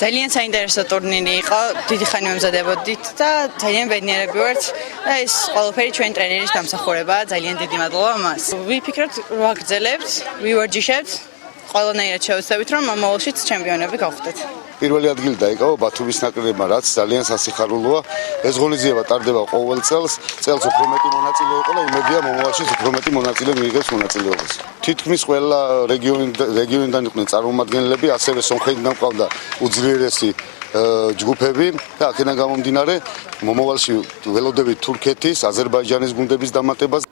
ძალიან საინტერესო ტურნირი იყო, დიდი ხანი ვემზადებოდით და ძალიან ბედნიერები ვართ და ეს ყველაფერი ჩვენ ტრენერის დამსახურებაა, ძალიან დიდი მადლობა მას. ვიფიქრებთ, ვაგრძელებთ, ვივარჯიშებთ, ყველანაირად შევეცდებით, რომ მომავალშიც ჩემპიონები გავხდეთ. პირველი ადგილი დაიკავა ბათუმის ნაკრებმა, რაც ძალიან სასიხარულოა. ეს ღონისძიება ტარდება ყოველ წელს უფრო მეტი მონაწილე იყო და იმედია მომავალში უფრო მეტი მონაწილე მიიღებს მონაწილეობას. თითქმის ყველა რეგიონიდან იყვნენ წარმომადგენლები, ასევე სომხეთიდან ყავდა უძლიერესი ჯგუფები და აქედან გამომდინარე მომავალში ველოდებით თურქეთის, აზერბაიჯანის გუნდების დამატებას.